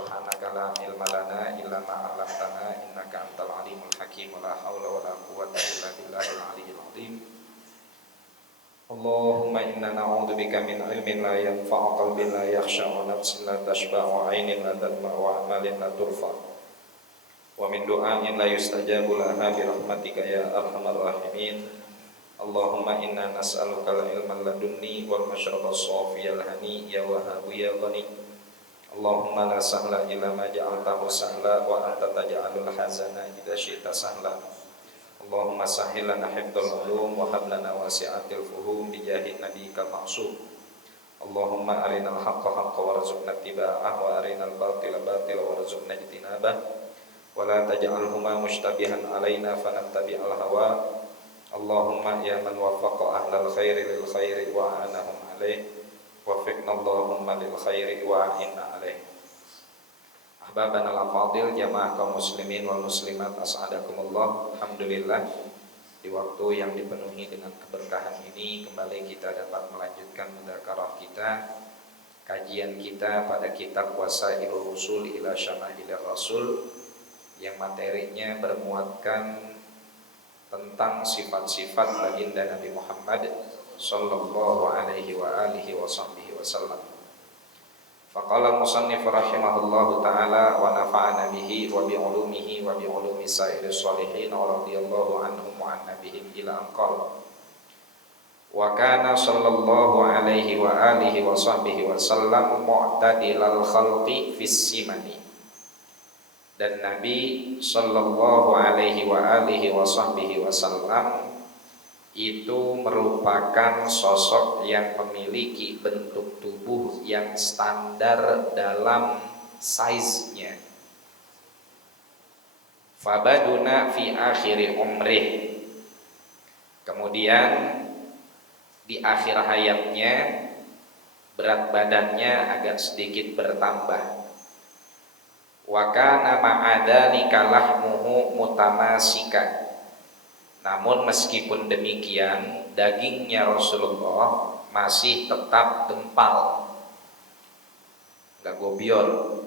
subhanaka la ilma lana illa ma 'allamtana innaka antal alimul hakim la haula wala quwwata illa billahil aliyyil azim. Allahumma inna na'udzubika min ilmin la yanfa'u qalbin la yakhsha wa nafsin la tashba' wa 'ainin la tadma' wa amalin la turfa wa min du'ain la yustajabu laha bi rahmatika ya arhamar rahimin. Allahumma inna nas'aluka al-ilma ladunni wal mashraba as-safiyal hani ya wahhabu ya ghani. Allahumma la sahla illa ma ja'altahu sahla wa anta taj'alul hazana idza syi'ta sahla. Allahumma sahhil lana hifdzal ulum wa hab lana wasi'atil fuhum bi jahi nabiyyikal ma'sum. Allahumma arinal haqqa haqqan warzuqna ittiba'ah wa arinal batila batila warzuqna ijtinabah wa la taj'alhuma mushtabihan alaina fanattabi'al hawa. Allahumma ya man waffaqa ahlal khairi lil khairi wa anahum alaih waffiqna Allahumma lil khairi wa a'inna alaih. Ahbabana al-fadil jamaah kaum muslimin wal muslimat as'adakumullah. Alhamdulillah di waktu yang dipenuhi dengan keberkahan ini kembali kita dapat melanjutkan mudzakarah kita, kajian kita pada kitab Wasailul Wusul ila Syama'il Rasul yang materinya bermuatkan tentang sifat-sifat baginda Nabi Muhammad sallallahu alaihi wa alihi wasallam. Faqala musannif rahimahullahu ta'ala wa nafa'ana bihi wa bi'ulumihi wa bi'ulumi sa'iris sholihin wa radiyallahu anhum wa an nabihim ila anqal. Wa kana sallallahu alaihi wa alihi wa sahbihi wasallam mu'tadilal khalqi fis simani. Dan Nabi sallallahu alaihi wa alihi wa sahbihi wasallam itu merupakan sosok yang memiliki bentuk tubuh yang standar dalam size-nya. Fabaduna fi akhiri umrih. Kemudian di akhir hayatnya berat badannya agak sedikit bertambah. Wa kana ma'adzalika lahmuhu mutamasika. Namun meskipun demikian dagingnya Rasulullah masih tetap gempal, enggak gobior.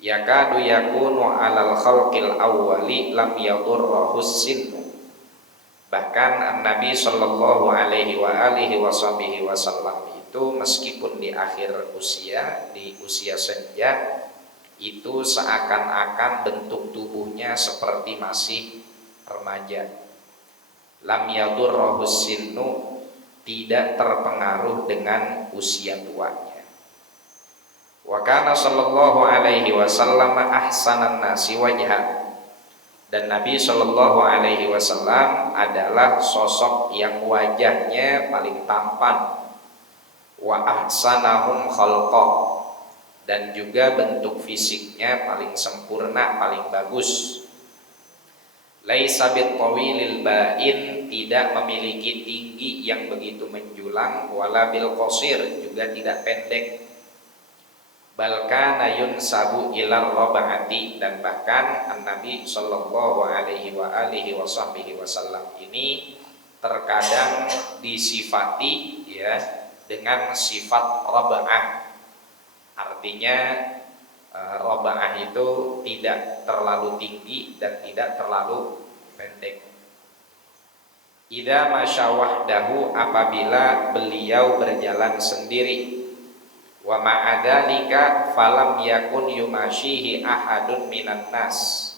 Yakadu yakunu alal khalqil awwali lam yadurruhu sinnu. Bahkan Nabi sallallahu alaihi wa alihi wasallam itu meskipun di akhir usia, di usia senja, itu seakan-akan bentuk tubuhnya seperti masih remaja. Lam yadurruhu sinnu, tidak terpengaruh dengan usia tuanya. Wa kana sallallahu alaihi wasallam ahsanan nasi wajha. Dan Nabi sallallahu alaihi wasallam adalah sosok yang wajahnya paling tampan. Wa ahsanahum khalqa, dan juga bentuk fisiknya paling sempurna, paling bagus. Laisa bitawilil ba'in, tidak memiliki tinggi yang begitu menjulang, wala bil qasir, juga tidak pendek. Bal kana yunsabu ila rab'ati, dan bahkan Nabi sallallahu alaihi wa alihi wasallam ini terkadang disifati ya dengan sifat rab'ah. Artinya Roba'ah itu tidak terlalu tinggi dan tidak terlalu pendek. Idza masyawahdahu, apabila beliau berjalan sendiri. Wa ma'adzalika falam yakun yumashihi ahadun minan nas.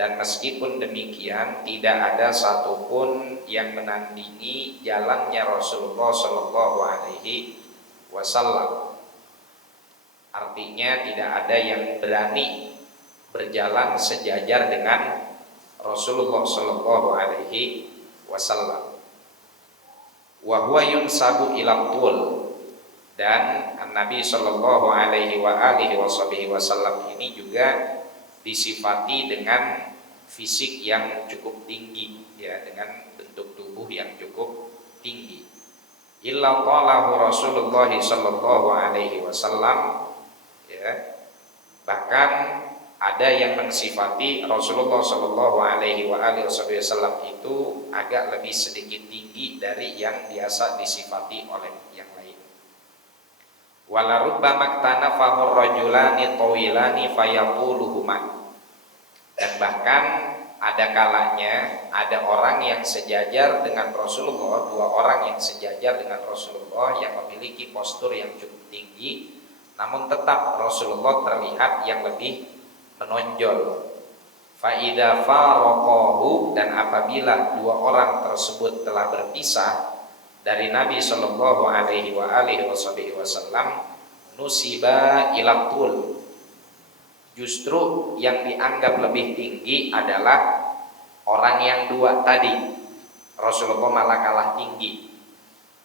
Dan meskipun demikian tidak ada satupun yang menandingi jalannya Rasulullah sallallahu alaihi wasallam. Artinya tidak ada yang berani berjalan sejajar dengan Rasulullah sallallahu alaihi wasallam. Wa huwa yunsabu ila tul, dan Nabi sallallahu alaihi wa alihi wasallam ini juga disifati dengan fisik yang cukup tinggi ya, dengan bentuk tubuh yang cukup tinggi. Illa qalahu Rasulullah sallallahu alaihi wasallam, ya, bahkan ada yang mensifati Rasulullah Shallallahu Alaihi Wasallam itu agak lebih sedikit tinggi dari yang biasa disifati oleh yang lain. Wala rubbama ktanafahu rajulani tawilani fayaquluhuma. Dan bahkan ada kalanya ada orang yang sejajar dengan Rasulullah, dua orang yang sejajar dengan Rasulullah yang memiliki postur yang cukup tinggi, namun tetap Rasulullah terlihat yang lebih menonjol. Fa'idha faraqahu, dan apabila dua orang tersebut telah berpisah dari Nabi Shallallahu Alaihi Wasallam, nusiba ilatul, justru yang dianggap lebih tinggi adalah orang yang dua tadi. Rasulullah malah kalah tinggi.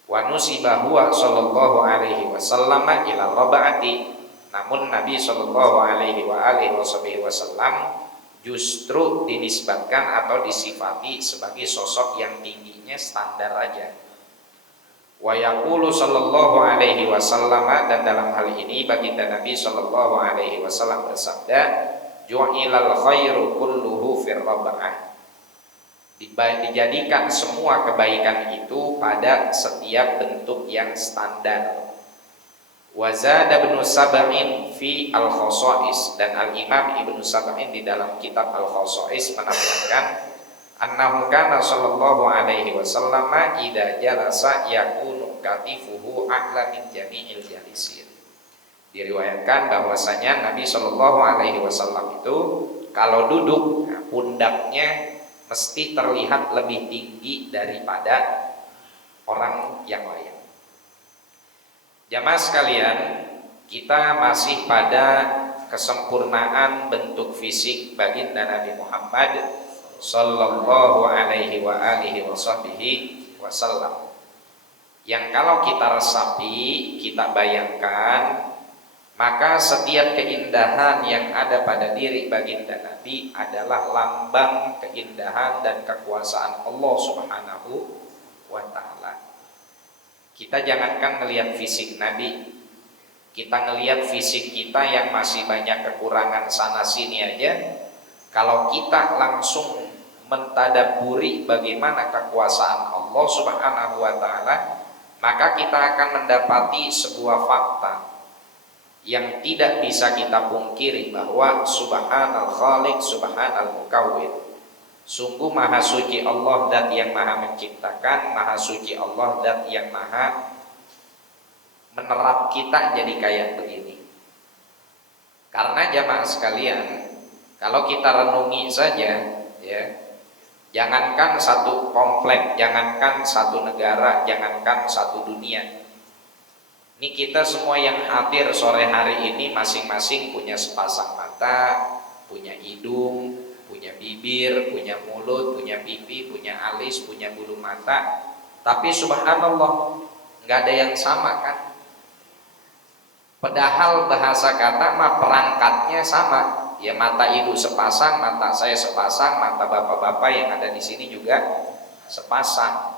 Wa nusiba huwa Shallallahu Alaihi Wasallam ila rabaati, namun Nabi Shallallahu Alaihi Wasallam justru dinisbatkan atau disifati sebagai sosok yang tingginya standar aja. Wa yaqulu sallallahu alaihi wasallam, dan dalam hal ini baginda Nabi sallallahu alaihi wasallam bersabda, ju'ilal khairu kulluhu fir rab'ah, dijadikan semua kebaikan itu pada setiap bentuk yang standar. Wa zada Ibnu Sab'in fi al-Khosais, dan Al-Imam Ibnu Sab'in di dalam kitab Al-Khosais menambahkan, annahu kana sallallahu alaihi wasallam idza jalasa yakunu katifuhu a'la min jami'il jalisin. Diriwayatkan bahwasanya Nabi sallallahu alaihi wasallam itu kalau duduk, pundaknya mesti terlihat lebih tinggi daripada orang yang lain. Jamaah sekalian, kita masih pada kesempurnaan bentuk fisik baginda Nabi Muhammad sallallahu alaihi wa alihi wasallam, yang kalau kita resapi, kita bayangkan, maka setiap keindahan yang ada pada diri baginda Nabi adalah lambang keindahan dan kekuasaan Allah Subhanahu wa ta'ala. Kita jangankan ngelihat fisik Nabi, kita ngelihat fisik kita yang masih banyak kekurangan sana sini aja, kalau kita langsung mentadaburi bagaimana kekuasaan Allah Subhanahu wa ta'ala, maka kita akan mendapati sebuah fakta yang tidak bisa kita pungkiri, bahwa Subhanal Khaliq Subhanal Mukawwin, sungguh maha suci Allah zat yang maha menciptakan, maha suci Allah zat yang maha menerap kita jadi kayak begini. Karena jamaah sekalian, kalau kita renungi saja, ya, jangankan satu komplek, jangankan satu negara, jangankan satu dunia, ini kita semua yang hadir sore hari ini masing-masing punya sepasang mata, punya hidung, punya bibir, punya mulut, punya pipi, punya alis, punya bulu mata. Tapi subhanallah, nggak ada yang sama kan? Padahal bahasa kata mah perangkatnya sama. Ya, mata ibu sepasang, mata saya sepasang, mata bapak-bapak yang ada di sini juga sepasang.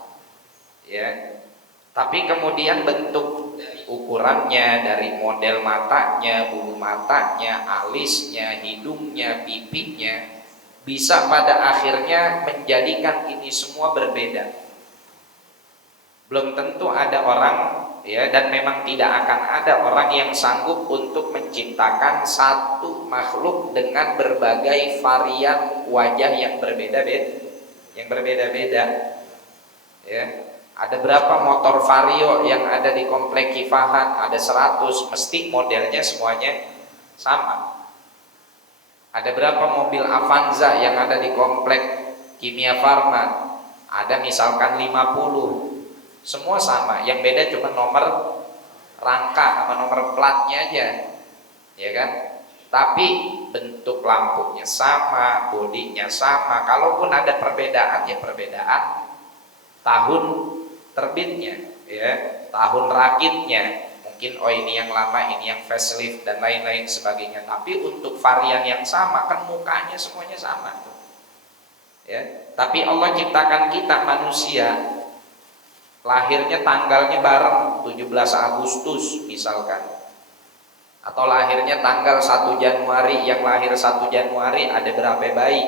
Ya. Tapi kemudian bentuk dari ukurannya, dari model matanya, bulu matanya, alisnya, hidungnya, pipinya, bisa pada akhirnya menjadikan ini semua berbeda. Belum tentu ada orang, ya, dan memang tidak akan ada orang yang sanggup untuk menciptakan satu makhluk dengan berbagai varian wajah yang berbeda-beda, ya. Ada berapa motor Vario yang ada di komplek Kifahan? Ada 100, mesti modelnya semuanya sama. Ada berapa mobil Avanza yang ada di komplek Kimia Farma? Ada misalkan 50. Semua sama, yang beda cuma nomor rangka sama nomor platnya aja, ya kan? Tapi bentuk lampunya sama, bodinya sama. Kalaupun ada perbedaan, ya perbedaan tahun terbitnya, ya, tahun rakitnya. Mungkin oh ini yang lama, ini yang facelift dan lain-lain sebagainya. Tapi untuk varian yang sama, kan mukanya semuanya sama tuh. Ya, tapi Allah ciptakan kita manusia, lahirnya tanggalnya bareng 17 Agustus misalkan, atau lahirnya tanggal 1 Januari, yang lahir 1 Januari ada berapa bayi,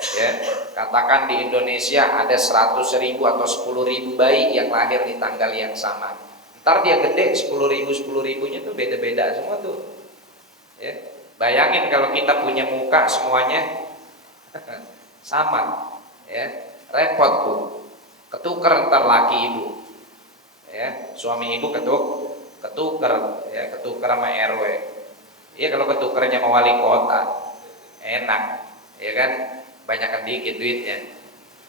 ya, katakan di Indonesia ada 100.000 atau 10.000 bayi yang lahir di tanggal yang sama. Ntar dia gede 10.000 10.000-nya tuh beda-beda semua tuh. Ya. Bayangin kalau kita punya muka semuanya sama, ya repot tuh. Ketuker ntar laki ibu, ya suami ibu ketuker, ya ketuker sama RW. Iya kalau ketukernya sama wali kota enak, ya kan banyakan dikit duitnya.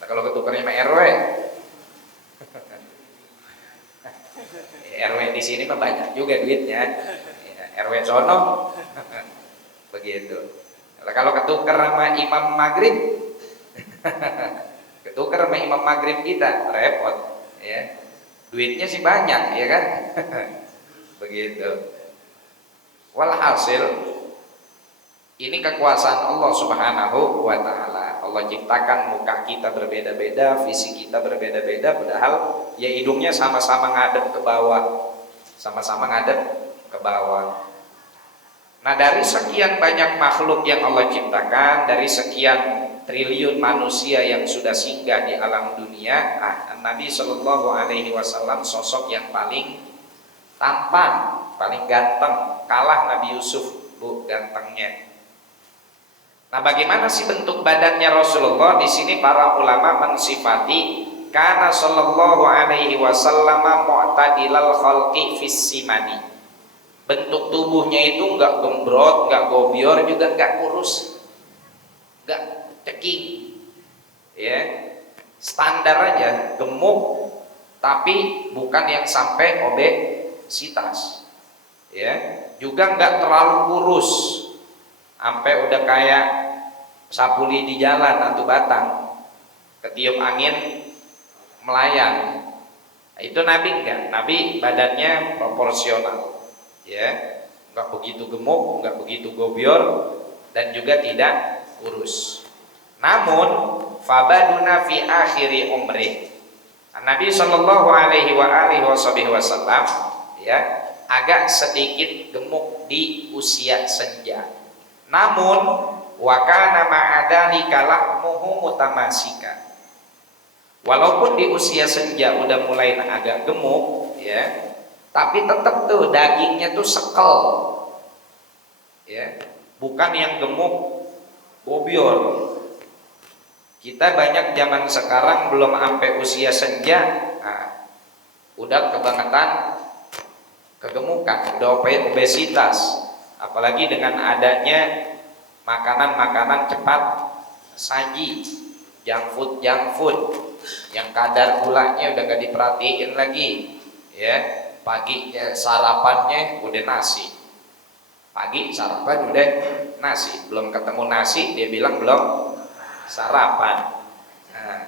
Nah, kalau ketukernya sama RW RW di sini mah banyak juga duitnya, ya, RW sono begitu. Nah, kalau ketuker sama imam maghrib ketuker sama imam maghrib kita repot, ya duitnya sih banyak, ya kan begitu. Walhasil ini kekuasaan Allah Subhanahu wa Ta'ala. Allah ciptakan muka kita berbeda-beda, fisik kita berbeda-beda, padahal ya hidungnya sama-sama ngadep ke bawah, sama-sama ngadep ke bawah. Nah, dari sekian banyak makhluk yang Allah ciptakan, dari sekian triliun manusia yang sudah singgah di alam dunia, Nabi Shallallahu Alaihi Wasallam sosok yang paling tampan, paling ganteng, kalah Nabi Yusuf bu gantengnya. Nah, bagaimana sih bentuk badannya Rasulullah? Di sini para ulama mensifati kana sallallahu alaihi wasallam mu'tadilal khalqi fis simani. Bentuk tubuhnya itu enggak gembrot, enggak gobior, juga enggak kurus, enggak ceking. Ya. Standar aja, gemuk tapi bukan yang sampai obesitas. Ya, juga enggak terlalu kurus sampai udah kayak sapuli di jalan atau batang ketiup angin melayang. Nah, itu Nabi enggak, Nabi badannya proporsional, ya enggak begitu gemuk, enggak begitu gobior, dan juga tidak kurus. Namun fabaduna fi akhiri umri, Nabi Shallallahu Alaihi Wasallam ya agak sedikit gemuk di usia senja. Namun wakana ma'adhalika lahmuhu mutamasika. Walaupun di usia senja udah mulai agak gemuk, ya, tapi tetap tuh dagingnya tuh sekel, ya, bukan yang gemuk gobior. Kita banyak zaman sekarang belum sampai usia senja, udah kebangetan kegemukan, udah obesitas. Apalagi dengan adanya makanan-makanan cepat saji, junk food yang kadar gulanya udah gak diperhatiin lagi, ya. Pagi sarapannya udah nasi, pagi sarapan udah nasi, belum ketemu nasi dia bilang belum sarapan. Nah,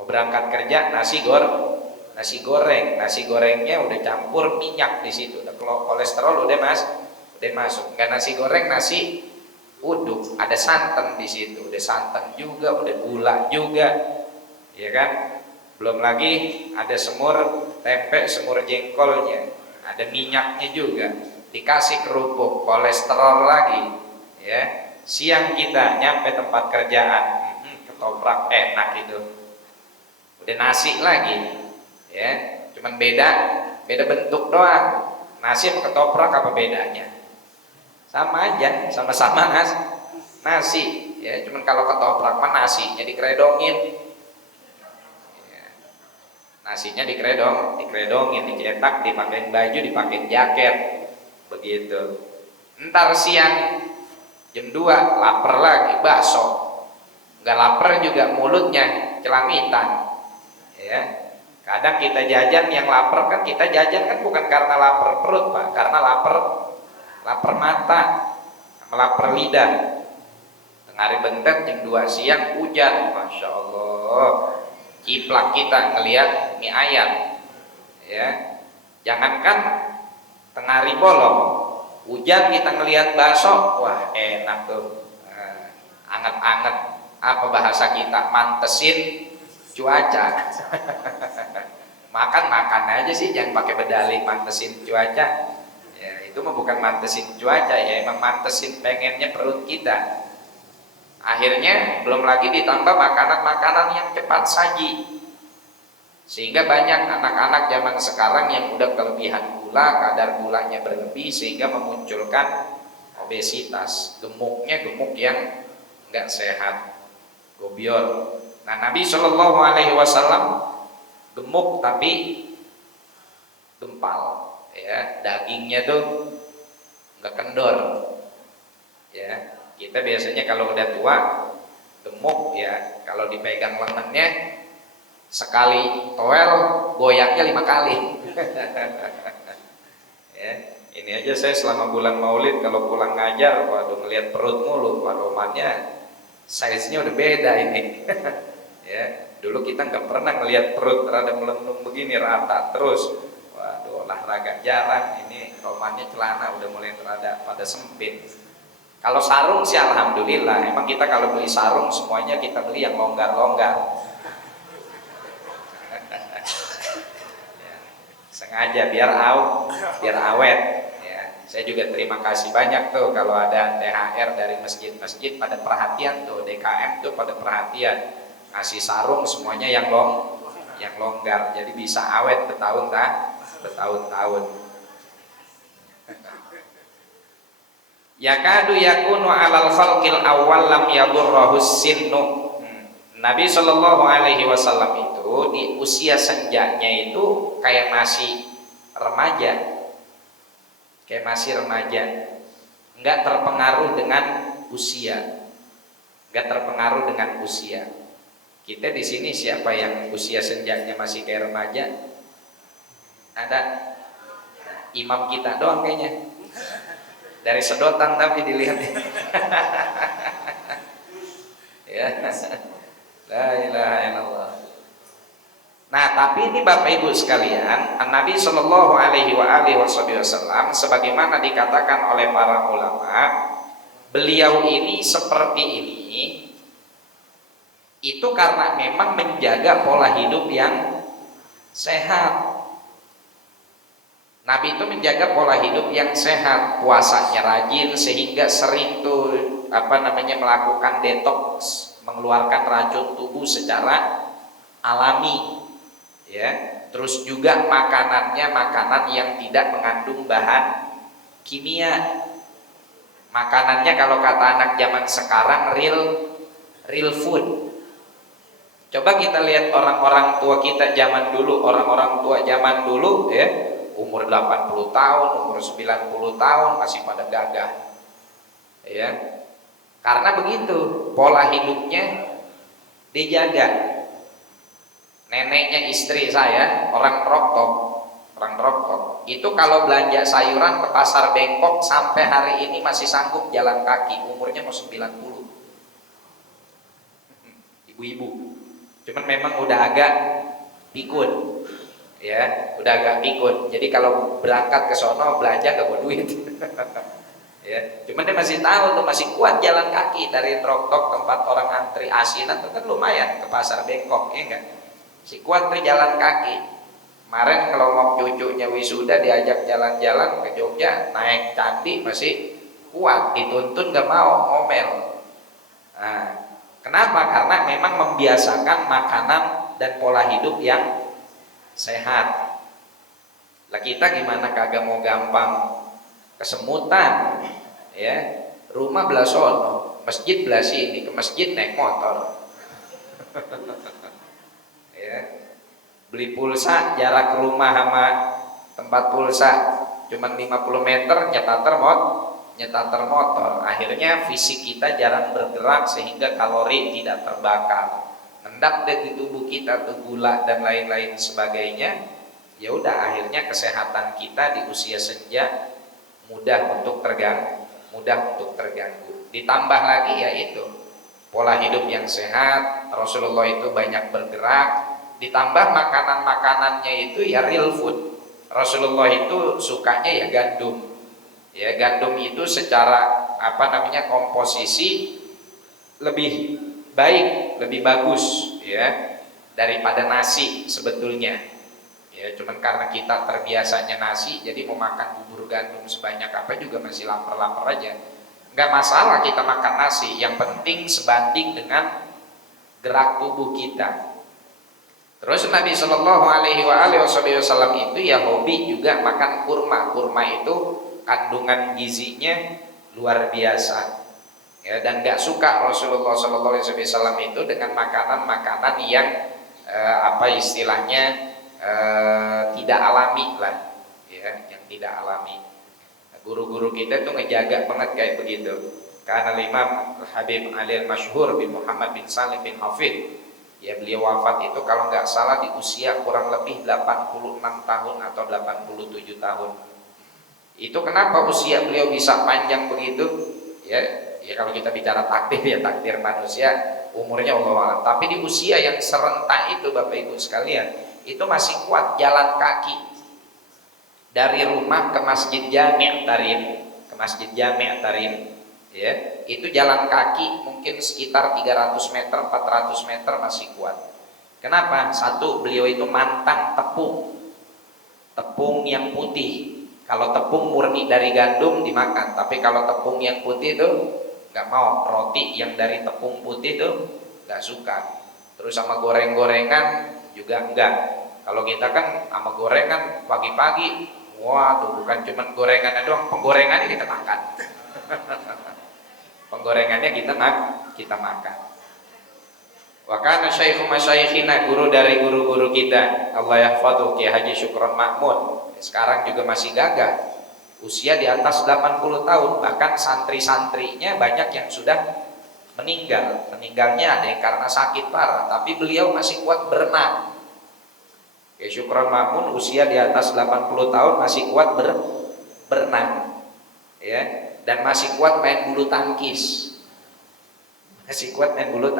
mau berangkat kerja nasi goreng, nasi gorengnya udah campur minyak di situ, udah kolesterol udah masuk. Nggak nasi goreng, nasi uduk, ada santan di situ, udah santan juga, udah gula juga, ya kan. Belum lagi ada semur tempe, semur jengkolnya, ada minyaknya juga, dikasih kerupuk, kolesterol lagi, ya. Siang kita nyampe tempat kerjaan, ketoprak enak itu, udah nasi lagi, ya. Cuman beda bentuk doang. Nasi sama ketoprak apa bedanya? Sama aja, sama-sama nasi, ya. Cuman kalau ketoprak mah nasinya dikredongin, ya. Nasinya dikredongin, dicetak, dipakein baju, dipakein jaket, begitu. Ntar siang jam 2 lapar lagi, bakso. Nggak lapar juga mulutnya celamitan, ya. Kadang kita jajan yang lapar kan, kita jajan kan bukan karena lapar perut, Pak, karena lapar mata, lapar lidah. Tengah hari bentet jam 2 siang hujan, masya Allah, ciplak kita ngelihat mie ayam, ya. Jangankan tengah hari bolong, hujan kita ngelihat bakso, wah enak tuh, anget-anget. Apa bahasa kita, mantesin cuaca. makan aja sih, jangan pakai bedali mantesin cuaca. Ya, itu mah bukan mantesin cuaca, ya emang mantesin pengennya perut kita. Akhirnya belum lagi ditambah makanan-makanan yang cepat saji. Sehingga banyak anak-anak zaman sekarang yang udah kelebihan gula, kadar gulanya berlebih sehingga memunculkan obesitas, gemuknya gemuk yang nggak sehat, gobiol. Nah, Nabi Shallallahu Alaihi Wasallam gemuk tapi gempal, ya, dagingnya tuh nggak kendor, ya. Kita biasanya kalau udah tua gemuk, ya, kalau dipegang lengannya sekali toel goyangnya 5 kali. Ya, ini aja saya selama bulan Maulid kalau pulang ngajar, waduh, ngelihat perut mulu, waduh, size-nya udah beda ini. Ya, dulu kita nggak pernah ngelihat perut rada melendung begini, rata terus. Waduh, olahraga jarang, ini romannya celana udah mulai rada pada sempit. Kalau sarung sih alhamdulillah, emang kita kalau beli sarung semuanya kita beli yang longgar-longgar. Ya, sengaja biar awet. Ya, saya juga terima kasih banyak tuh kalau ada THR dari masjid-masjid pada perhatian tuh, DKM tuh pada perhatian ngasih sarung semuanya yang longgar, jadi bisa awet bertahun-tahun. Yakadu yakunu alal khalqil awal lam yadurrahu sinnu. Nabi Shallallahu Alaihi Wasallam itu di usia senjanya itu kayak masih remaja, nggak terpengaruh dengan usia, Kita di sini siapa yang usia senjanya masih kayak remaja? Ada? Imam kita doang kayaknya. Dari sedotan tapi dilihat. Ya. La ilaha illallah. Nah, tapi ini Bapak Ibu sekalian, Nabi Shallallahu Alaihi Wasallam sebagaimana dikatakan oleh para ulama, beliau ini seperti ini itu karena memang menjaga pola hidup yang sehat. Nabi itu menjaga pola hidup yang sehat, puasanya rajin sehingga sering tuh melakukan detox, mengeluarkan racun tubuh secara alami, ya. Terus juga makanannya makanan yang tidak mengandung bahan kimia. Makanannya kalau kata anak zaman sekarang real food. Coba kita lihat orang-orang tua kita zaman dulu, ya, umur 80 tahun, umur 90 tahun masih pada gagah. Ya. Karena begitu, pola hidupnya dijaga. Neneknya istri saya orang rokok. Itu kalau belanja sayuran ke pasar Bengkok sampai hari ini masih sanggup jalan kaki, umurnya mau 90. Ibu-ibu. Cuman memang udah agak pikun. Ya, udah agak pikun. Jadi kalau berangkat ke sono belanja gak bawa duit. Ya, cuman dia masih tahu tuh, masih kuat jalan kaki dari Troktok tempat orang antri asinan itu kan lumayan ke pasar Bengkok, ya enggak? Si kuat tuh jalan kaki. Kemarin kalau mau cucunya wisuda diajak jalan-jalan ke Jogja, naik candi masih kuat, dituntun gak mau, ngomel. Nah, kenapa? Karena memang membiasakan makanan dan pola hidup yang sehat. Lah kita gimana kagak mau gampang kesemutan, ya, rumah belah sono, masjid belah sini, ke masjid naik motor. Ya, beli pulsa jarak rumah sama tempat pulsa cuma 50 meter, nyetater motor. Akhirnya fisik kita jarang bergerak sehingga kalori tidak terbakar, ngendap deh di tubuh kita tuh gula dan lain-lain sebagainya. Ya udah, akhirnya kesehatan kita di usia senja mudah untuk terganggu. Ditambah lagi yaitu pola hidup yang sehat, Rasulullah itu banyak bergerak, ditambah makanan-makanannya itu ya real food. Rasulullah itu sukanya ya gandum. Ya, gandum itu secara komposisi lebih baik, lebih bagus, ya, daripada nasi sebetulnya. Ya, cuman karena kita terbiasanya nasi, jadi mau makan bubur gandum sebanyak apa juga masih lapar-lapar aja. Nggak masalah kita makan nasi, yang penting sebanding dengan gerak tubuh kita. Terus Nabi Shallallahu Alaihi Wasallam itu ya hobi juga makan kurma. Kurma itu kandungan gizinya luar biasa. Ya, dan nggak suka Rasulullah Shallallahu Alaihi Wasallam itu dengan makanan-makanan yang apa istilahnya tidak alami lah, ya, yang tidak alami. Nah, guru-guru kita tuh ngejaga banget kayak begitu. Karena Imam Habib Ali Al-Masyhur bin Muhammad bin Salim bin Hafid, ya beliau wafat itu kalau nggak salah di usia kurang lebih 86 tahun atau 87 tahun. Itu kenapa usia beliau bisa panjang begitu? Ya, ya kalau kita bicara takdir ya takdir manusia umurnya Allah alam. Tapi di usia yang serentak itu Bapak Ibu sekalian, itu masih kuat jalan kaki dari rumah ke Masjid Jami' Tarim, ke Masjid Jami' Tarim. Ya, itu jalan kaki mungkin sekitar 300 meter, 400 meter masih kuat. Kenapa? Satu, beliau itu mantang tepung. Tepung yang putih. Kalau tepung murni dari gandum dimakan, tapi kalau tepung yang putih itu nggak mau. Roti yang dari tepung putih itu nggak suka. Terus sama goreng-gorengan juga enggak. Kalau kita kan sama gorengan pagi-pagi, waduh, bukan cuma gorengannya doang, penggorengannya kita makan. Penggorengannya kita makan. Wa kana syaikhu masyayikhina, guru dari guru-guru kita, Allah yahfadhu, Ki Haji Syukron Makmun, sekarang juga masih gagah, usia di atas 80 tahun, bahkan santri-santrinya banyak yang sudah meninggal. Meninggalnya ada yang karena sakit parah, tapi beliau masih kuat berenang. Ki Syukron Makmun usia di atas 80 tahun masih kuat berenang. Ya, dan masih kuat main bulu tangkis. Masih kuat main bulu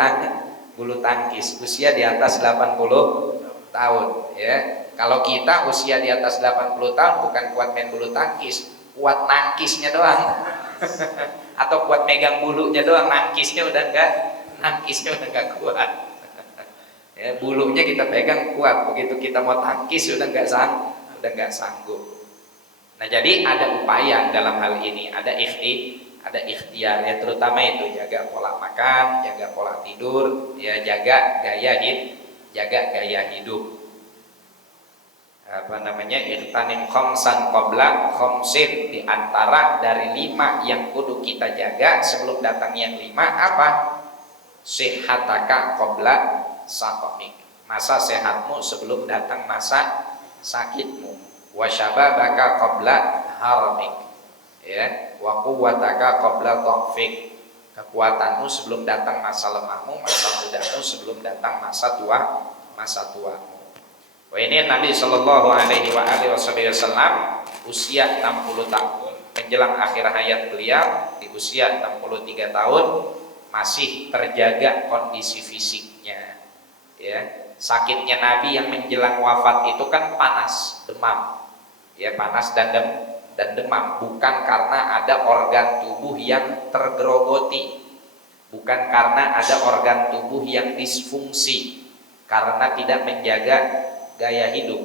tangkis usia di atas 80 tahun, ya. Kalau kita usia di atas 80 tahun bukan kuat main bulu tangkis, kuat nangkisnya doang. Atau kuat megang bulunya doang, nangkisnya udah enggak kuat. Ya, bulunya kita pegang kuat, begitu kita mau tangkis udah enggak sanggup. Nah, jadi ada upaya dalam hal ini, ada ikhtiar ya, terutama itu jaga pola makan, jaga pola tidur, ya jaga gaya hidup. Apa namanya? Ikhtanim khamsan qabla khamsin, di antara dari 5 yang kudu kita jaga sebelum datang yang 5 apa? Sehataka qabla saqamik. Masa sehatmu sebelum datang masa sakitmu. Wa syababaka qabla haramik, ya, wa quwwataka qabla dhafik. Kekuatanmu sebelum datang masa lemahmu, masa mudamu sebelum datang masa tuamu. Wah, ini Nabi Shallallahu Alaihi Wasallam usia 60 tahun menjelang akhir hayat beliau, di usia 63 tahun masih terjaga kondisi fisiknya, ya. Sakitnya Nabi yang menjelang wafat itu kan panas, demam. Ya, panas dan demam, bukan karena ada organ tubuh yang tergerogoti, bukan karena ada organ tubuh yang disfungsi karena tidak menjaga gaya hidup.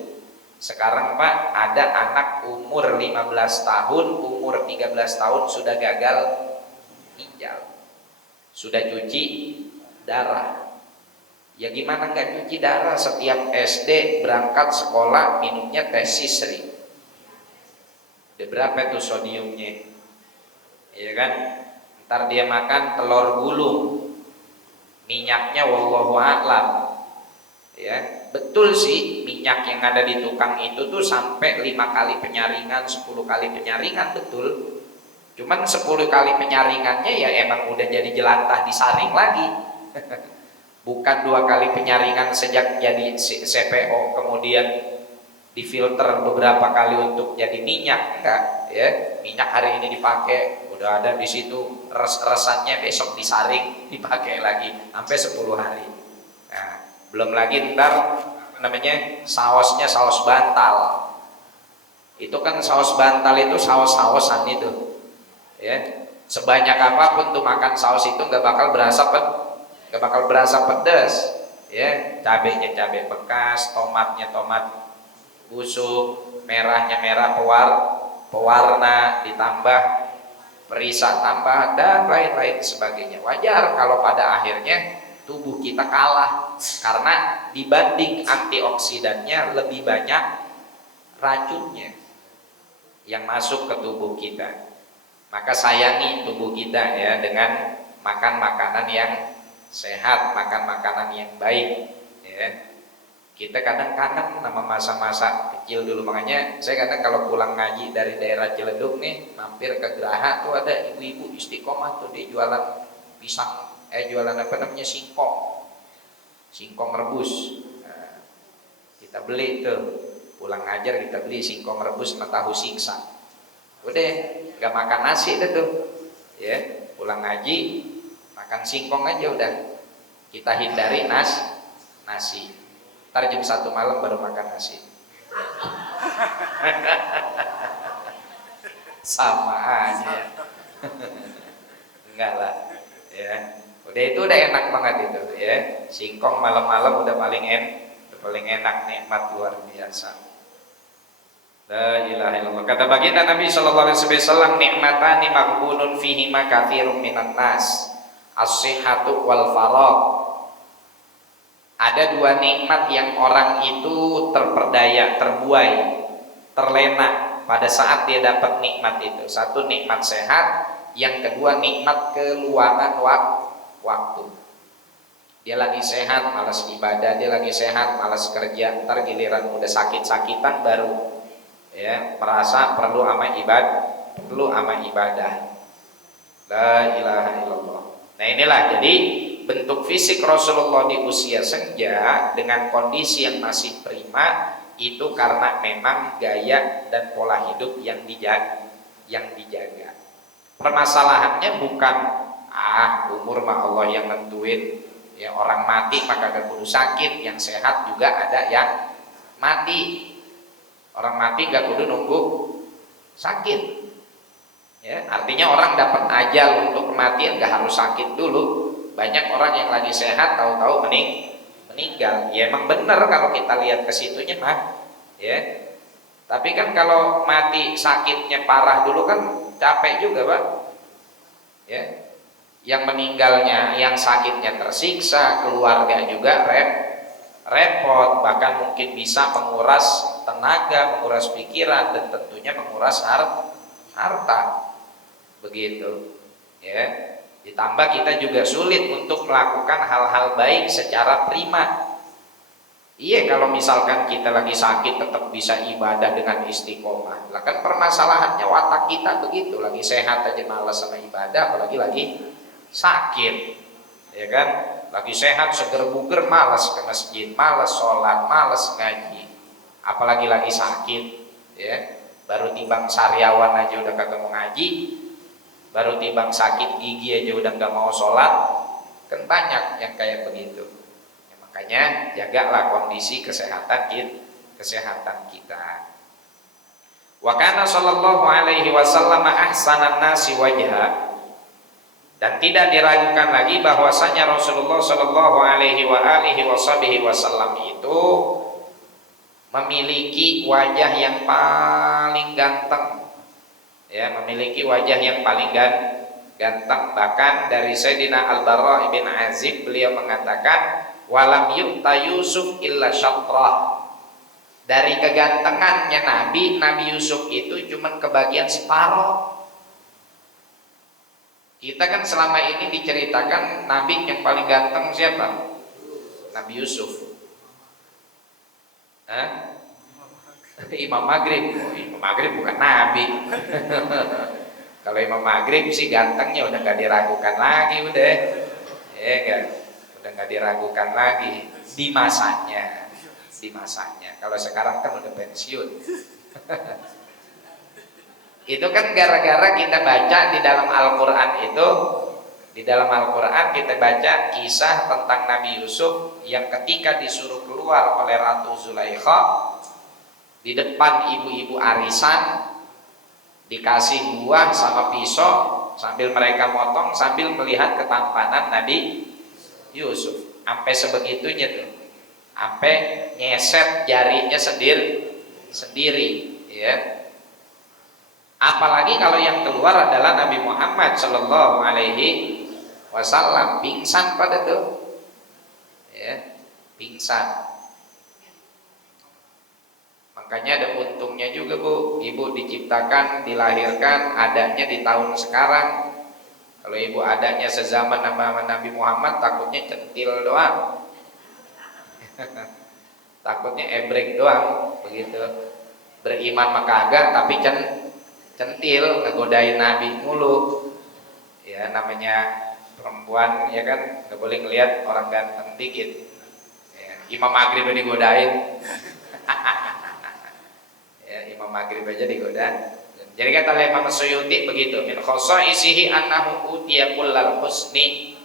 Sekarang Pak, ada anak umur 15 tahun, umur 13 tahun sudah gagal ginjal, sudah cuci darah. Ya gimana nggak cuci darah? Setiap SD berangkat sekolah minumnya teh sisri. Udah berapa tuh sodiumnya? Iya kan? Ntar dia makan telur gulung, minyaknya wallahu a'lam. Ya, betul sih minyak yang ada di tukang itu tuh sampai 5 kali penyaringan, 10 kali penyaringan, betul. Cuman 10 kali penyaringannya ya emang udah jadi jelantah disaring lagi. Bukan 2 kali penyaringan sejak jadi CPO kemudian difilter beberapa kali untuk jadi minyak, enggak, ya. Minyak hari ini dipakai, udah ada di situ res-resannya, besok disaring, dipakai lagi sampai 10 hari. Nah, belum lagi ntar namanya sausnya saus bantal. Itu kan saus bantal itu saus-sausan itu. Ya. Sebanyak apapun tuh makan saus itu nggak bakal berasa pedas. Ya, cabenya cabai bekas, tomatnya tomat busuk, merahnya merah pewarna, ditambah perisa tambah dan lain-lain sebagainya. Wajar kalau pada akhirnya tubuh kita kalah karena dibanding antioksidannya lebih banyak racunnya yang masuk ke tubuh kita. Maka sayangi tubuh kita ya dengan makan makanan yang sehat, makan makanan yang baik ya. Kita kadang kangen sama masa-masa kecil dulu, makanya saya kadang kalau pulang ngaji dari daerah Ciledug nih, mampir ke Geraha tuh ada ibu-ibu istiqomah tuh, dia jualan pisang, jualan apa namanya, singkong rebus. Nah, kita beli tuh, pulang ngajar kita beli singkong rebus sama tahu siksa. Udah, gak makan nasi deh tuh, ya pulang ngaji makan singkong aja udah. Kita hindari nasi. Ntar jam 1 malam baru makan nasi. Sama aja. Enggak lah ya. Udah itu udah enak banget itu ya. Singkong malam-malam udah paling enak, nikmat luar biasa. La ilaha illallah. Kata baginda Nabi sallallahu alaihi wasallam, nikmatani maghbunun fihi ma katsirun minan nas, as-sihhatu wal faragh. Ada dua nikmat yang orang itu terperdaya, terbuai, terlena pada saat dia dapat nikmat itu. Satu nikmat sehat, yang kedua nikmat keluangan waktu. Dia lagi sehat malas ibadah, dia lagi sehat malas kerja, ntar giliran udah sakit-sakitan baru ya merasa perlu ama ibadah. La ilaha illallah. Nah inilah jadi bentuk fisik Rasulullah di usia senja dengan kondisi yang masih prima itu karena memang gaya dan pola hidup yang dijaga. Permasalahannya bukan umur mah Allah yang nentuin, ya orang mati maka gak kudu sakit, yang sehat juga ada yang mati. Orang mati gak kudu nunggu sakit. Ya, artinya orang dapat ajal untuk kematian gak harus sakit dulu. Banyak orang yang lagi sehat tahu-tahu meninggal. Ya emang benar kalau kita lihat ke situnya mah, ya. Tapi kan kalau mati sakitnya parah dulu kan capek juga, Pak. Ya. Yang meninggalnya, yang sakitnya tersiksa, keluarga juga repot, bahkan mungkin bisa menguras tenaga, menguras pikiran, dan tentunya menguras harta. Begitu. Ya. Ditambah kita juga sulit untuk melakukan hal-hal baik secara prima. Iya, kalau misalkan kita lagi sakit tetap bisa ibadah dengan istiqomah. Lah kan permasalahannya watak kita begitu, lagi sehat aja malas sama ibadah, apalagi lagi sakit. Ya kan? Lagi sehat seger buger malas ke masjid, malas sholat, malas ngaji. Apalagi lagi sakit, ya. Baru timbang sariawan aja udah kagak mau ngaji. Baru timbang sakit gigi aja udah gak mau sholat. Kan banyak yang kayak begitu ya, makanya jagalah kondisi kesehatan kita. Wa kana sallallahu alaihi wasallam ahsanan nasi wajha. Dan tidak diragukan lagi bahwasanya Rasulullah sallallahu alaihi wasallam itu memiliki wajah yang paling ganteng. Ya, memiliki wajah yang paling ganteng. Bahkan dari Sayyidina Al-Bara ibn Azib beliau mengatakan walam yu'ta Yusuf illa syatrah. Dari kegantengannya Nabi Yusuf itu cuman kebagian separuh. Kita kan selama ini diceritakan Nabi yang paling ganteng siapa? Nabi Yusuf. Imam Maghrib. Imam Maghrib bukan Nabi. Kalau Imam Maghrib sih gantengnya udah gak diragukan lagi, udah gak diragukan lagi di masanya. Kalau sekarang kan udah pensiun. Itu kan gara-gara kita baca di dalam Al-Quran itu, di dalam Al-Quran kita baca kisah tentang Nabi Yusuf yang ketika disuruh keluar oleh Ratu Zulaikha di depan ibu-ibu arisan, dikasih buah sama pisau sambil mereka motong sambil melihat ketampanan Nabi Yusuf. Sampai sebegitunya tuh, sampai nyeset jarinya sendiri ya. Apalagi kalau yang keluar adalah Nabi Muhammad Shallallahu Alaihi Wasallam, pingsan pada tuh ya. pingsan. Makanya ada untungnya juga Bu, ibu diciptakan, dilahirkan, adanya di tahun sekarang. Kalau ibu adanya sezaman sama Nabi Muhammad, takutnya centil doang. Takutnya ebrek doang, begitu. Beriman maka agak, tapi centil, ngegodain Nabi mulu. Ya namanya perempuan, ya kan, nggak boleh ngelihat orang ganteng dikit. Ya, Imam Maghrib digodain. Ya, Imam Maghrib aja digoda. Jadi kata Imam Suyuti begitu, min khosaisihi annahu utiya kullal husni.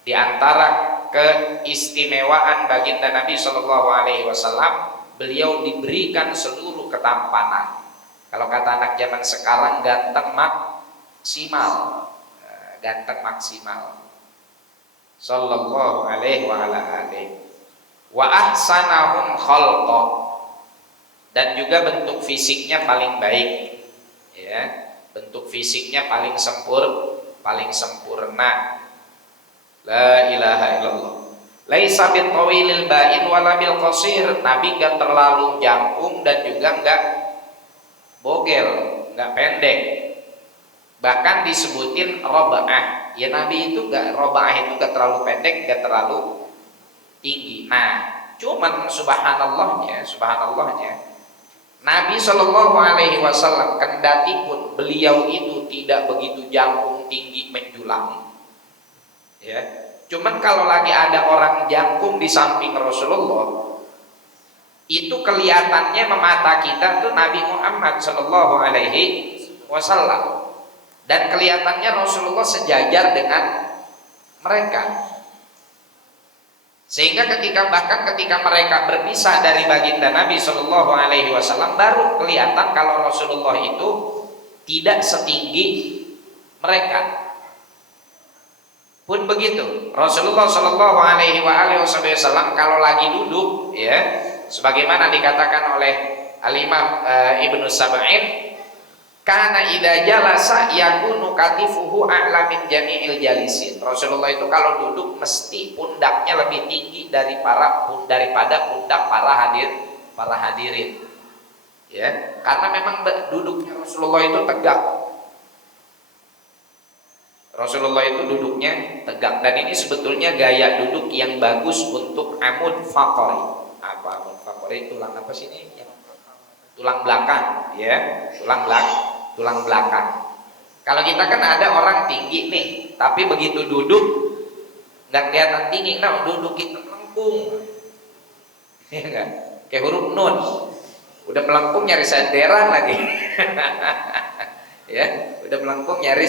Di antara keistimewaan baginda Nabi Shallallahu Alaihi Wasallam, beliau diberikan seluruh ketampanan. Kalau kata anak zaman sekarang, ganteng maksimal, ganteng maksimal. Sallallahu alaihi wa ala alihi wa ahsanahum khalqa, dan juga bentuk fisiknya paling baik, ya, bentuk fisiknya paling sempurna. La ilaha illallah. Laisa bil tawilil ba'in wala bil qasir. Nabi enggak terlalu jangkung dan juga enggak bogel, enggak pendek. Bahkan disebutin roba'ah. Ya Nabi itu enggak, roba'ah itu enggak terlalu pendek, enggak terlalu tinggi. Nah, cuman subhanallahnya Nabi Shallallahu Alaihi Wasallam, kendati pun beliau itu tidak begitu jangkung tinggi menjulang, ya. Cuman kalau lagi ada orang jangkung di samping Rasulullah, itu kelihatannya memata kita tuh Nabi Muhammad Shallallahu Alaihi Wasallam, dan kelihatannya Rasulullah sejajar dengan mereka. Sehingga bahkan ketika mereka berpisah dari baginda Nabi Shallallahu Alaihi Wasallam, baru kelihatan kalau Rasulullah itu tidak setinggi mereka. Pun begitu, Rasulullah Shallallahu Alaihi Wasallam kalau lagi duduk, ya, sebagaimana dikatakan oleh Al-Imam Ibnu Sab'in, karena idza jalasa yakunu katifuhu a'la min jami'il jalisin. Rasulullah itu kalau duduk mesti pundaknya lebih tinggi daripada pundak para hadirin. Ya, karena memang duduknya Rasulullah itu tegak. Rasulullah itu duduknya tegak, dan ini sebetulnya gaya duduk yang bagus untuk amud faqri. Apa amud faqri? Tulang apa sih ini? Tulang belakang, ya, tulang belakang. Kalau kita kan ada orang tinggi nih, tapi begitu duduk nggak kelihatan tinggi, nah duduk kita melengkung, ya enggak? Kayak huruf nun, udah melengkung nyari senderan lagi, ya, udah melengkung nyari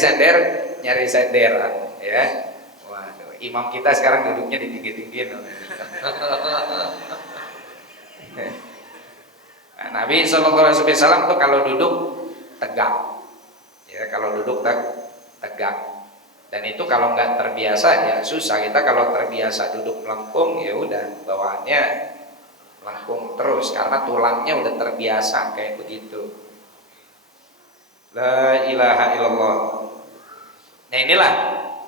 senderan, ya. Waduh, imam kita sekarang duduknya di tinggi-tinggiin. Nah, Nabi SAW tuh kalau duduk tegak, ya, kalau duduk tegak. Dan itu kalau nggak terbiasa ya susah. Kita kalau terbiasa duduk melengkung, ya udah bawaannya melengkung terus karena tulangnya udah terbiasa kayak begitu. La ilaha illallah. Nah, inilah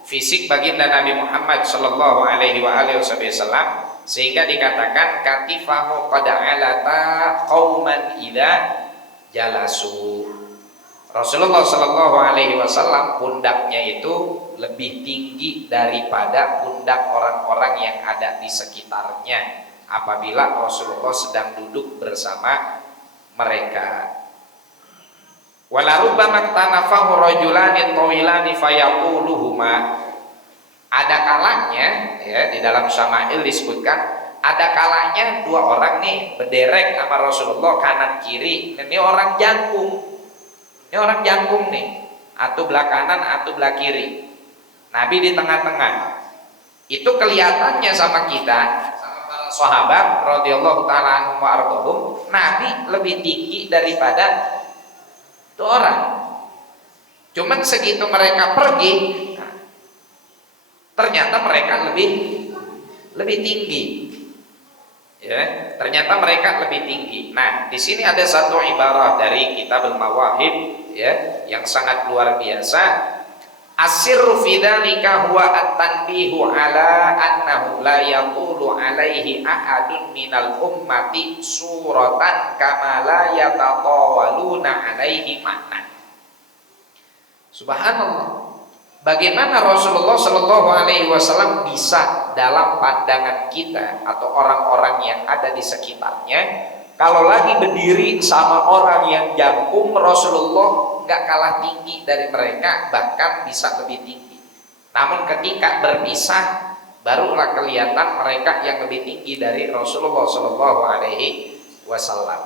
fisik baginda Nabi Muhammad Shallallahu Alaihi Wasallam, sehingga dikatakan katifahu qad alata qauman idza jalasu. Rasulullah Shallallahu Alaihi Wasallam pundaknya itu lebih tinggi daripada pundak orang-orang yang ada di sekitarnya apabila Rasulullah sedang duduk bersama mereka. Wala rubbama tanafahu rajulani tawilani fayaquluhuma. Ada kalanya, ya, di dalam Syama'il disebutkan ada kalanya dua orang nih berderek sama Rasulullah kanan kiri. Ini orang jangkung. Ini orang jangkung nih, atau belah kanan atau belah kiri. Nabi di tengah-tengah. Itu kelihatannya sama kita, sama para sahabat radhiyallahu taala anhum wa ardhahum, Nabi lebih tinggi daripada itu orang. Cuman segitu mereka pergi, ternyata mereka lebih tinggi. Ya, ternyata mereka lebih tinggi. Nah, di sini ada satu ibarah dari Kitabul Mawahib, ya, yang sangat luar biasa. Asirru fi dzalika huwa at-tanbihu ala annahu la yaqulu alaihi ahadun minal ummati suratan kama la yatatawaluna alaihi ma'nan. Subhanallah. Bagaimana Rasulullah Shallallahu Alaihi Wasallam bisa dalam pandangan kita atau orang-orang yang ada di sekitarnya, kalau lagi berdiri sama orang yang jangkung, Rasulullah nggak kalah tinggi dari mereka, bahkan bisa lebih tinggi. Namun ketika berpisah, barulah kelihatan mereka yang lebih tinggi dari Rasulullah Shallallahu Alaihi Wasallam.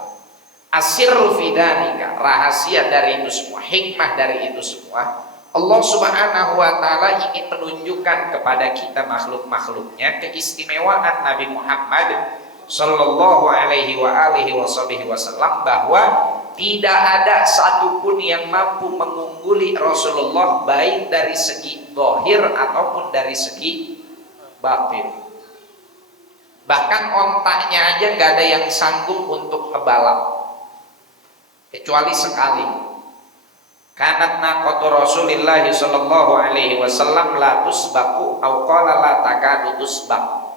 Asirru fi dzalika, rahasia dari itu semua, hikmah dari itu semua. Allah Subhanahu wa taala ingin menunjukkan kepada kita makhluk-makhluknya keistimewaan Nabi Muhammad sallallahu alaihi wasallam, bahwa tidak ada satupun yang mampu mengungguli Rasulullah baik dari segi zahir ataupun dari segi batin. Bahkan ontaknya aja gak ada yang sanggup untuk ngebalap kecuali sekali. Kanat naqatu Rasulillah sallallahu alaihi wasallam la tusbaqu aw qala la takadu tusbaq.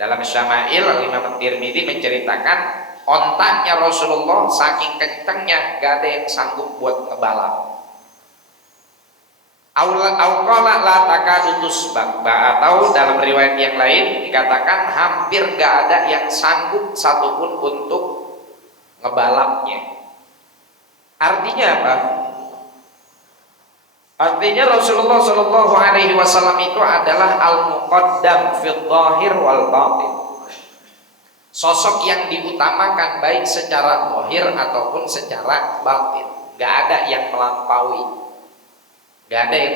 Dalam Syama'il Imam Tirmidzi menceritakan ontaknya Rasulullah saking kencengnya gak ada yang sanggup buat ngebalap. Aw qala la takadu tusbaq, atau dalam riwayat yang lain dikatakan hampir gak ada yang sanggup satupun untuk ngebalapnya. Artinya apa? Artinya Rasulullah Shallallahu Alaihi Wasallam itu adalah al-muqaddam fil zahir wal batin, sosok yang diutamakan baik secara zahir ataupun secara batin. Gak ada yang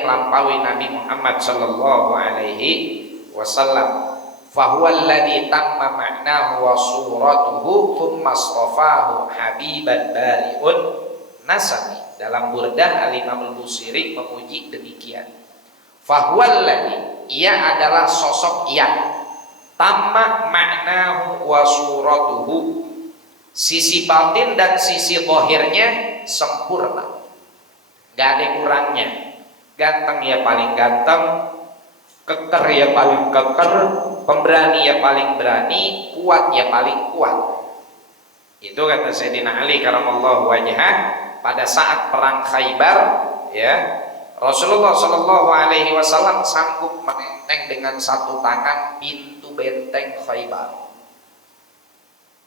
melampaui, Nabi Muhammad Shallallahu Alaihi Wasallam. Fahuwa alladhi tamma ma'nahu wa suratuhu thumma astafahu habiban bari'un nasami. Dalam Burdah Al-Imam Al-Busiri memuji demikian. Fahuwallazi, ia adalah sosok yang tamma ma'nahu wa suratuhu, sisi batin dan sisi zahirnya sempurna, gak ada kurangnya. Ganteng ya paling ganteng, keker ya paling keker, pemberani ya paling berani, kuat ya paling kuat. Itu kata Sayyidina Ali karamallahu wajhah pada saat perang Khaybar, ya, Rasulullah Shallallahu Alaihi Wasallam sanggup menenteng dengan satu tangan pintu benteng Khaybar,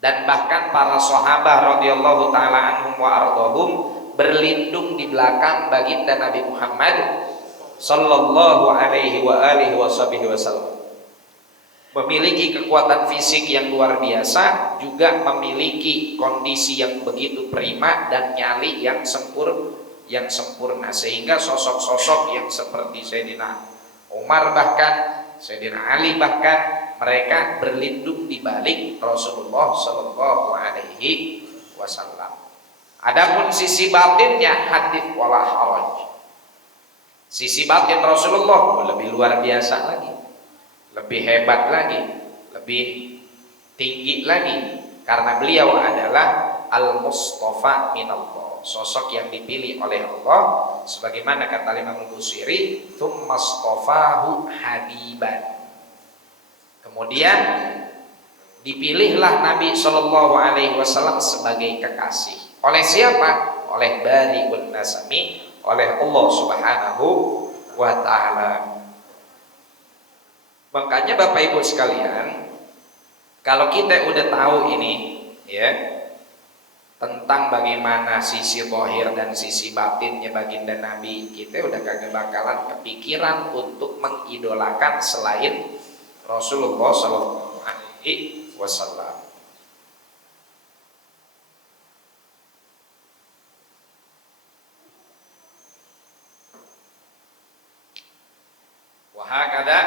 dan bahkan para sahabat radhiyallahu taala anhum wa ardhahum berlindung di belakang baginda Nabi Muhammad Shallallahu Alaihi Wasallam. Memiliki kekuatan fisik yang luar biasa, juga memiliki kondisi yang begitu prima dan nyali yang sempurna, sehingga sosok-sosok yang seperti Sayyidina Umar, bahkan Sayyidina Ali, bahkan mereka berlindung di balik Rasulullah Shallallahu Alaihi Wasallam. Adapun sisi batinnya hadits wala haraj. Sisi batin Rasulullah lebih luar biasa lagi, lebih hebat lagi, lebih tinggi lagi, karena beliau adalah al-mustafa minallah, sosok yang dipilih oleh Allah, sebagaimana kata Imam Al-Busiri, tsummastafahu habiban. Kemudian dipilihlah Nabi Shallallahu Alaihi Wasallam sebagai kekasih. Oleh siapa? Oleh Bari'un Nasami, oleh Allah Subhanahu wa Ta'ala. Makanya Bapak Ibu sekalian, kalau kita udah tahu ini, ya, tentang bagaimana sisi zahir dan sisi batinnya baginda Nabi, kita udah kagak bakalan kepikiran untuk mengidolakan selain Rasulullah Sallallahu Alaihi Wasallam. Wahakada.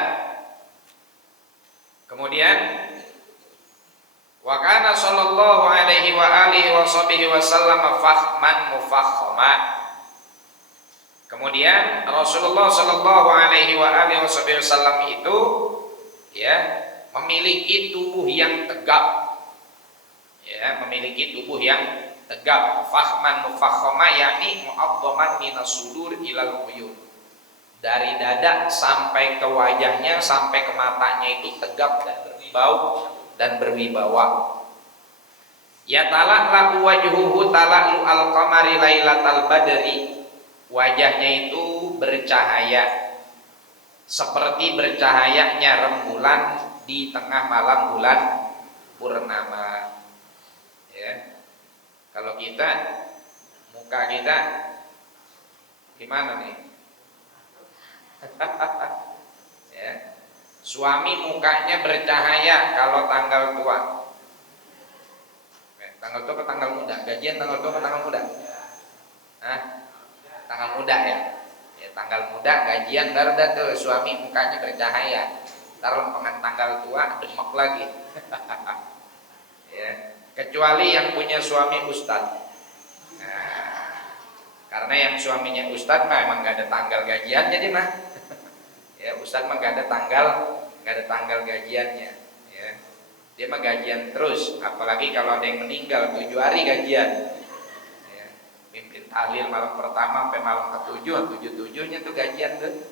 Kemudian wa kana sallallahu alaihi wa alihi wasallam fakhman mufakhama. Kemudian Rasulullah sallallahu alaihi wa alihi wasallam itu, ya, memiliki tubuh yang tegap. Ya, memiliki tubuh yang tegap. Fakhman mufakhama yakni mu'adzaman minas sudur ilal uyun. dari dada sampai ke wajahnya sampai ke matanya itu tegap dan berwibawa. Ya tala'lu wajhuhu tala'lu al-qamari lailatal badri. Wajahnya itu bercahaya seperti bercahayanya rembulan di tengah malam bulan purnama. Ya. Kalau kita, muka kita gimana nih? Ya. Suami mukanya bercahaya kalau tanggal tua. Tanggal tua ke tanggal muda? Gajian tanggal tua ke tanggal muda? Hah? Tanggal muda ya? Ya tanggal muda gajian baru dah tuh suami mukanya bercahaya. Ntar lempengan tanggal tua demek lagi. Ya. Kecuali yang punya suami ustad. Nah, karena yang suaminya ustad mah emang gak ada tanggal gajian jadi mah. Ya ustad mah gak ada tanggal gajiannya. Ya. Dia mah gajian terus, apalagi kalau ada yang meninggal 7 hari gajian. Ya. Mimpin tahlil malam pertama sampai malam ke-7, 7-7-nya tuh gajian tuh.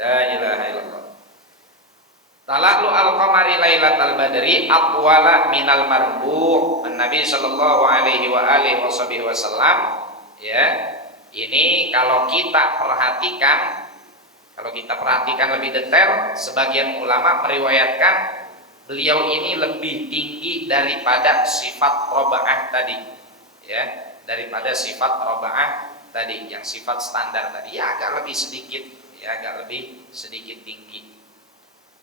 La ilaha illallah. Tala'lu al-qamari lailatal badri aqwala minal marbu'. Nabi sallallahu alaihi wa alihi wasallam ya. Ini kalau kita perhatikan lebih detail, sebagian ulama meriwayatkan beliau ini lebih tinggi daripada sifat robaah tadi. Ya, daripada sifat robaah tadi yang sifat standar tadi. Ya agak lebih sedikit tinggi.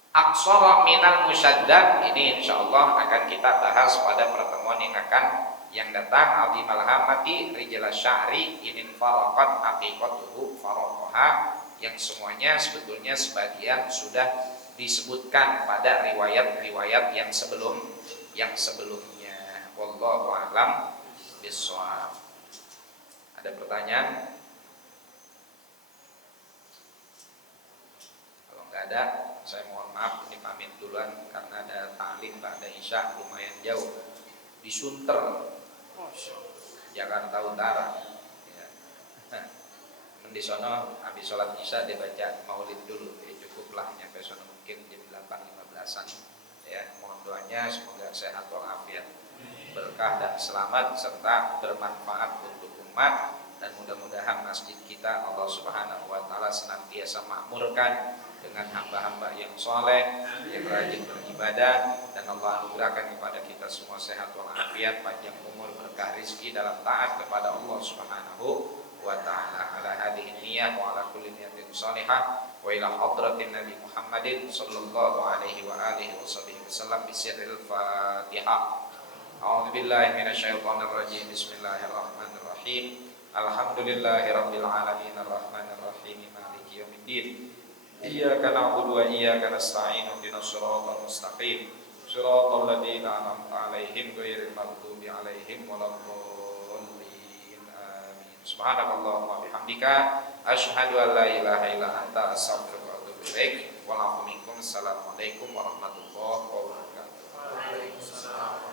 Aqsara minal musyaddad ini insyaallah akan kita bahas pada pertemuan yang datang. Azimal hamati rijal sya'ri inin faraqat haqiqatuhu faraqaha, yang semuanya sebetulnya sebagian sudah disebutkan pada riwayat-riwayat yang sebelumnya. Wallahu a'lam bishawab. Ada pertanyaan? Kalau nggak ada, saya mohon maaf, ini pamit duluan karena ada ta'lim ba'da isya lumayan jauh di Sunter, Jakarta Utara. Ya. Di sono habis sholat isya dia baca maulid dulu, ya cukuplah nyampe sono mungkin jam 8.15-an. Ya, mohon doanya semoga sehat walafiat, berkah dan selamat serta bermanfaat untuk umat, dan mudah-mudahan masjid kita Allah Subhanahu wa taala senantiasa makmurkan dengan hamba-hamba yang soleh, yang rajin beribadah, dan Allah anugerahkan kepada kita semua sehat walafiat, panjang umur, berkah rizki dalam taat kepada Allah Subhanahu wa ta'ala. Ala hadhihi niyyah wa ala kulli niyatin salihah wa ila hadratin Nabi Muhammadin sallallahu alaihi wa alihi wasallam bisirril Fatihah. A'udzu billahi minasyaitonir rajim. Bismillahirrahmanirrahim. Alhamdulillahirabbil alamin arrahmanir rahim maliki yaumiddin. Iyyaka na'budu wa iyyaka nasta'in ihdinas siratal mustaqim siratal ladzina an'amta 'alaihim ghairil maghdubi 'alaihim waladdallin. Amin. Subhanakallahumma bihamdika asyhadu an la ilaha illa anta astaghfiruka wa atubu ilaik. Wa assalamualaikum warahmatullahi wabarakatuh.